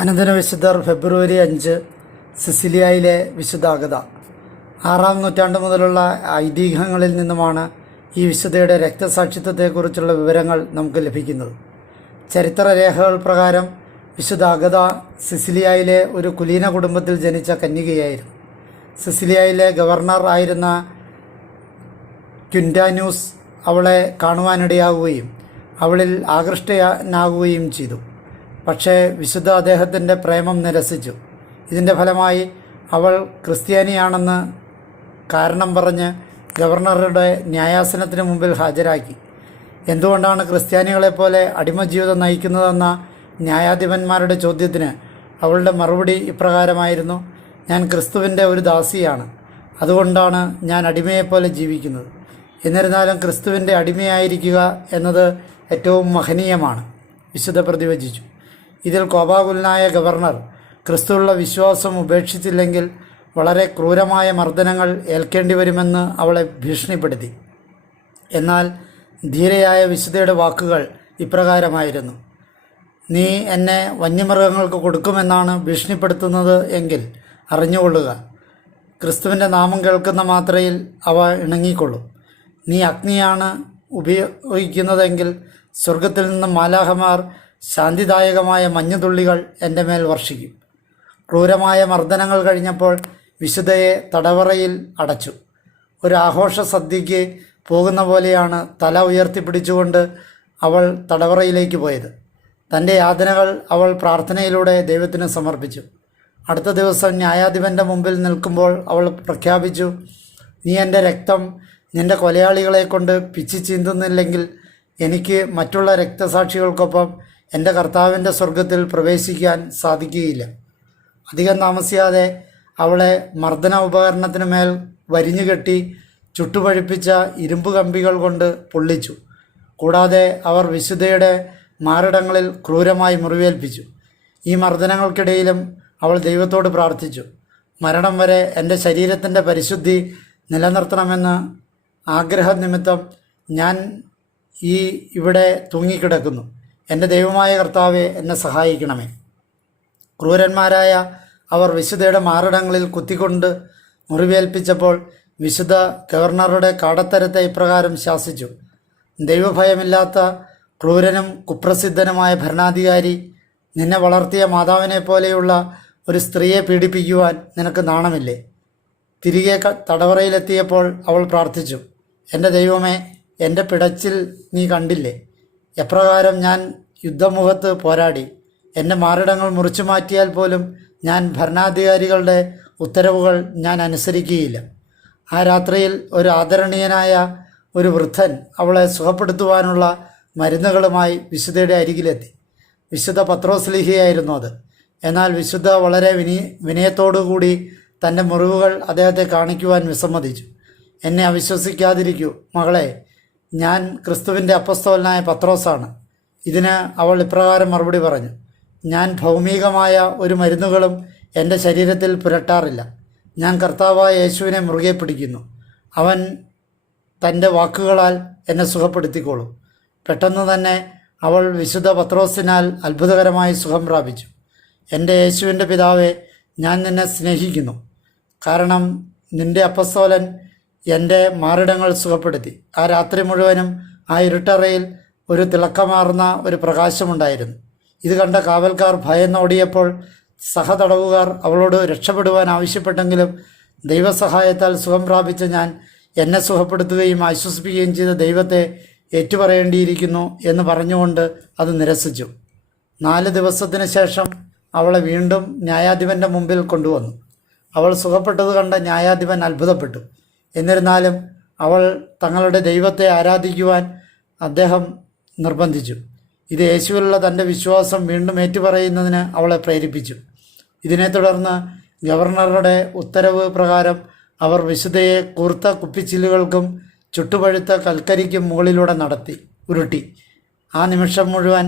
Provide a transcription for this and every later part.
അനന്തര വിശുദ്ധർ ഫെബ്രുവരി 5 സിസിലിയയിലെ വിശുദ്ധ അഗത. 6-ാം നൂറ്റാണ്ട് മുതലുള്ള ഐതിഹ്യങ്ങളിൽ നിന്നുമാണ് ഈ വിശുദ്ധയുടെ രക്തസാക്ഷിത്വത്തെക്കുറിച്ചുള്ള വിവരങ്ങൾ നമുക്ക് ലഭിക്കുന്നത്. ചരിത്രരേഖകൾ പ്രകാരം വിശുദ്ധ അഗത സിസിലിയയിലെ ഒരു കുലീന കുടുംബത്തിൽ ജനിച്ച കന്യകയായിരുന്നു. സിസിലിയയിലെ ഗവർണർ ആയിരുന്ന ക്വിൻറ്റാന്യൂസ് അവളെ കാണുവാനിടയാവുകയും അവളിൽ ആകൃഷ്ടനാകുകയും ചെയ്തു. പക്ഷേ വിശുദ്ധ അദ്ദേഹത്തിൻ്റെ പ്രേമം നിരസിച്ചു. ഇതിൻ്റെ ഫലമായി അവൾ ക്രിസ്ത്യാനിയാണെന്ന് കാരണം പറഞ്ഞ് ഗവർണറുടെ ന്യായാസനത്തിന് മുമ്പിൽ ഹാജരാക്കി. എന്തുകൊണ്ടാണ് ക്രിസ്ത്യാനികളെപ്പോലെ അടിമജീവിതം നയിക്കുന്നതെന്ന ന്യായാധിപന്മാരുടെ ചോദ്യത്തിന് അവളുടെ മറുപടി ഇപ്രകാരമായിരുന്നു: ഞാൻ ക്രിസ്തുവിൻ്റെ ഒരു ദാസിയാണ്, അതുകൊണ്ടാണ് ഞാൻ അടിമയെപ്പോലെ ജീവിക്കുന്നത്. എന്നിരുന്നാലും ക്രിസ്തുവിൻ്റെ അടിമയായിരിക്കുക എന്നത് ഏറ്റവും മഹനീയമാണ്, വിശുദ്ധ പ്രതിവചിച്ചു. ഇതിൽ കോപാകുലനായ ഗവർണർ ക്രിസ്തുവുള്ള വിശ്വാസം ഉപേക്ഷിച്ചില്ലെങ്കിൽ വളരെ ക്രൂരമായ മർദ്ദനങ്ങൾ ഏൽക്കേണ്ടി വരുമെന്ന് അവളെ ഭീഷണിപ്പെടുത്തി. എന്നാൽ ധീരയായ വിശുദ്ധയുടെ വാക്കുകൾ ഇപ്രകാരമായിരുന്നു: നീ എന്നെ വന്യമൃഗങ്ങൾക്ക് കൊടുക്കുമെന്നാണ് ഭീഷണിപ്പെടുത്തുന്നത് എങ്കിൽ അറിഞ്ഞുകൊള്ളുക, ക്രിസ്തുവിൻ്റെ നാമം കേൾക്കുന്ന മാത്രയിൽ അവ ഇണങ്ങിക്കൊള്ളും. നീ അഗ്നിയാണ് ഉപയോഗിക്കുന്നതെങ്കിൽ സ്വർഗത്തിൽ നിന്ന് മാലാഖമാർ ശാന്തിദായകമായ മഞ്ഞുതുള്ളികൾ എൻ്റെ മേൽ വർഷിക്കും. ക്രൂരമായ മർദ്ദനങ്ങൾ കഴിഞ്ഞപ്പോൾ വിശുദ്ധയെ തടവറയിൽ അടച്ചു. ഒരു ആഘോഷ സദ്യയ്ക്ക് പോകുന്ന പോലെയാണ് തല ഉയർത്തിപ്പിടിച്ചുകൊണ്ട് അവൾ തടവറയിലേക്ക് പോയത്. തൻ്റെ യാതനകൾ അവൾ പ്രാർത്ഥനയിലൂടെ ദൈവത്തിന് സമർപ്പിച്ചു. അടുത്ത ദിവസം ന്യായാധിപൻ്റെ മുമ്പിൽ നിൽക്കുമ്പോൾ അവൾ പ്രഖ്യാപിച്ചു: നീ എൻ്റെ രക്തം നിൻ്റെ കൊലയാളികളെ കൊണ്ട് പിച്ചി ചീന്തുന്നില്ലെങ്കിൽ എനിക്ക് മറ്റുള്ള രക്തസാക്ഷികൾക്കൊപ്പം എൻ്റെ കർത്താവിൻ്റെ സ്വർഗത്തിൽ പ്രവേശിക്കാൻ സാധിക്കുകയില്ല. അധികം താമസിയാതെ അവളെ മർദ്ദന ഉപകരണത്തിന് മേൽ വരിഞ്ഞുകെട്ടി ചുട്ടുപഴുപ്പിച്ച ഇരുമ്പ് കമ്പികൾ കൊണ്ട് പൊള്ളിച്ചു. കൂടാതെ അവർ വിശുദ്ധയുടെ മാറിടങ്ങളിൽ ക്രൂരമായി മുറിവേൽപ്പിച്ചു. ഈ മർദ്ദനങ്ങൾക്കിടയിലും അവൾ ദൈവത്തോട് പ്രാർത്ഥിച്ചു: മരണം വരെ എൻ്റെ ശരീരത്തിൻ്റെ പരിശുദ്ധി നിലനിർത്തണമെന്ന് ആഗ്രഹനിമിത്തം ഞാൻ ഇവിടെ തൂങ്ങിക്കിടക്കുന്നു. എൻ്റെ ദൈവമായ കർത്താവെ, എന്നെ സഹായിക്കണമേ. ക്രൂരന്മാരായ അവർ വിശുദ്ധയുടെ മാറിടങ്ങളിൽ കുത്തിക്കൊണ്ട് മുറിവേൽപ്പിച്ചപ്പോൾ വിശുദ്ധ ഗവർണറുടെ കാടത്തരത്തെ ഇപ്രകാരം ശാസിച്ചു: ദൈവഭയമില്ലാത്ത ക്രൂരനും കുപ്രസിദ്ധനുമായ ഭരണാധികാരി, നിന്നെ വളർത്തിയ മാതാവിനെ പോലെയുള്ള ഒരു സ്ത്രീയെ പീഡിപ്പിക്കുവാൻ നിനക്ക് നാണമില്ലേ? തിരികെ തടവറയിലെത്തിയപ്പോൾ അവൾ പ്രാർത്ഥിച്ചു: എൻ്റെ ദൈവമേ, എൻ്റെ പിടച്ചിൽ നീ കണ്ടില്ലേ? എപ്രകാരം ഞാൻ യുദ്ധമുഖത്ത് പോരാടി. എൻ്റെ മാറിടങ്ങൾ മുറിച്ചു മാറ്റിയാൽ പോലും ഞാൻ ഭരണാധികാരികളുടെ ഉത്തരവുകൾ ഞാൻ അനുസരിക്കുകയില്ല. ആ രാത്രിയിൽ ഒരു ആദരണീയനായ ഒരു വൃദ്ധൻ അവളെ സുഖപ്പെടുത്തുവാനുള്ള മരുന്നുകളുമായി വിശുദ്ധയുടെ അരികിലെത്തി. വിശുദ്ധ പത്രോസ്ലീഹയായിരുന്നു അത്. എന്നാൽ വിശുദ്ധ വളരെ വിനയത്തോടുകൂടി തൻ്റെ മുറിവുകൾ അദ്ദേഹത്തെ കാണിക്കുവാൻ വിസമ്മതിച്ചു. എന്നെ അവിശ്വസിക്കാതിരിക്കൂ മകളെ, ഞാൻ ക്രിസ്തുവിൻ്റെ അപ്പസ്തോലനായ പത്രോസാണ്. ഇതിന് അവൾ ഇപ്രകാരം മറുപടി പറഞ്ഞു: ഞാൻ ഭൗമികമായ ഒരു മരുന്നുകളും എൻ്റെ ശരീരത്തിൽ പുരട്ടാറില്ല. ഞാൻ കർത്താവായ യേശുവിനെ മുറുകെ പിടിക്കുന്നു. അവൻ തൻ്റെ വാക്കുകളാൽ എന്നെ സുഖപ്പെടുത്തിക്കോളും. പെട്ടെന്ന് തന്നെ അവൾ വിശുദ്ധ പത്രോസിനാൽ അത്ഭുതകരമായി സുഖം പ്രാപിച്ചു. എൻ്റെ യേശുവിൻ്റെ പിതാവേ, ഞാൻ നിന്നെ സ്നേഹിക്കുന്നു. കാരണം നിൻ്റെ അപ്പസ്തോലൻ എൻ്റെ മാറിടങ്ങൾ സുഖപ്പെടുത്തി. ആ രാത്രി മുഴുവനും ആ ഇരുട്ടറയിൽ ഒരു തിളക്കമാർന്ന ഒരു പ്രകാശമുണ്ടായിരുന്നു. ഇത് കണ്ട കാവൽക്കാർ ഭയന്നോടിയപ്പോൾ സഹതടവുകാർ അവളോട് രക്ഷപ്പെടുവാൻ ആവശ്യപ്പെട്ടെങ്കിലും ദൈവസഹായത്താൽ സുഖം പ്രാപിച്ച ഞാൻ എന്നെ സുഖപ്പെടുത്തുകയും ആശ്വസിപ്പിക്കുകയും ചെയ്ത ദൈവത്തെ ഏറ്റുപറയേണ്ടിയിരിക്കുന്നു എന്ന് പറഞ്ഞുകൊണ്ട് അത് നിരസിച്ചു. 4 ദിവസത്തിന് ശേഷം അവളെ വീണ്ടും ന്യായാധിപൻ്റെ മുമ്പിൽ കൊണ്ടുവന്നു. അവൾ സുഖപ്പെട്ടത് കണ്ട ന്യായാധിപൻ അത്ഭുതപ്പെട്ടു. എന്നിരുന്നാലും അവൾ തങ്ങളുടെ ദൈവത്തെ ആരാധിക്കുവാൻ അദ്ദേഹം നിർബന്ധിച്ചു. ഇത് യേശുവിലുള്ള തൻ്റെ വിശ്വാസം വീണ്ടും ഏറ്റുപറയുന്നതിന് അവളെ പ്രേരിപ്പിച്ചു. ഇതിനെ തുടർന്ന് ഗവർണറുടെ ഉത്തരവ് പ്രകാരം അവർ വിശുദ്ധയെ കൂർത്ത കുപ്പിച്ചില്ലുകൾക്കും ചുട്ടുപഴുത്ത കൽക്കരിക്കും മുകളിലൂടെ ഉരുട്ടി. ആ നിമിഷം മുഴുവൻ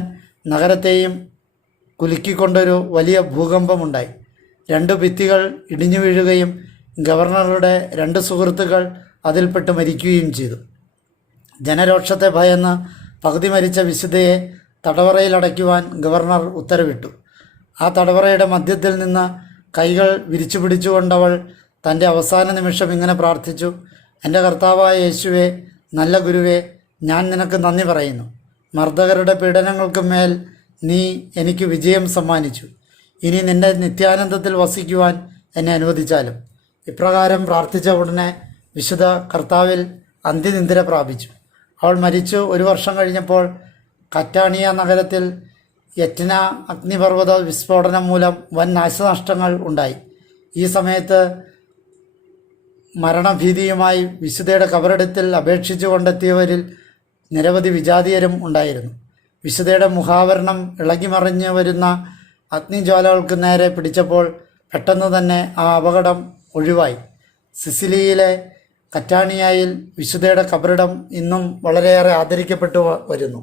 നഗരത്തെയും കുലുക്കിക്കൊണ്ടൊരു വലിയ ഭൂകമ്പമുണ്ടായി. 2 ഭിത്തികൾ ഇടിഞ്ഞു വീഴുകയും ഗവർണറുടെ 2 സുഹൃത്തുക്കൾ അതിൽപ്പെട്ട് മരിക്കുകയും ചെയ്തു. ജനരോക്ഷത്തെ ഭയന്ന് പകുതി മരിച്ച വിശുദ്ധയെ തടവറയിലടയ്ക്കുവാൻ ഗവർണർ ഉത്തരവിട്ടു. ആ തടവറയുടെ മധ്യത്തിൽ നിന്ന് കൈകൾ വിരിച്ചു പിടിച്ചുകൊണ്ടവൾ തൻ്റെ അവസാന നിമിഷം ഇങ്ങനെ പ്രാർത്ഥിച്ചു: എൻ്റെ കർത്താവായ യേശുവേ, നല്ല ഗുരുവേ, ഞാൻ നിനക്ക് നന്ദി പറയുന്നു. മർദ്ദകരുടെ പീഡനങ്ങൾക്ക് മേൽ നീ എനിക്ക് വിജയം സമ്മാനിച്ചു. ഇനി നിൻ്റെ നിത്യാനന്ദത്തിൽ വസിക്കുവാൻ എന്നെ അനുവദിച്ചാലും. ഇപ്രകാരം പ്രാർത്ഥിച്ച ഉടനെ വിശുദ്ധ കർത്താവിൽ അന്ത്യനിദ്ര പ്രാപിച്ചു. അവൾ മരിച്ചു 1 വർഷം കഴിഞ്ഞപ്പോൾ കറ്റാണിയ നഗരത്തിൽ യറ്റ്ന അഗ്നിപർവ്വത വിസ്ഫോടനം മൂലം വൻ നാശനഷ്ടങ്ങൾ ഉണ്ടായി. ഈ സമയത്ത് മരണഭീതിയുമായി വിശുദ്ധയുടെ കബറിടത്തിൽ അപേക്ഷിച്ചു കൊണ്ടെത്തിയവരിൽ നിരവധി വിജാതീയരും ഉണ്ടായിരുന്നു. വിശുദ്ധയുടെ മുഖാവരണം ഇളകിമറിഞ്ഞ് വരുന്ന അഗ്നിജ്വാലകൾക്ക് നേരെ പിടിച്ചപ്പോൾ പെട്ടെന്ന് തന്നെ ആ അപകടം ഒഴിവായി. സിസിലിയിലെ കറ്റാണിയായിൽ വിശുദ്ധയുടെ കബറിടം ഇന്നും വളരെയേറെ ആദരിക്കപ്പെട്ടു വരുന്നു.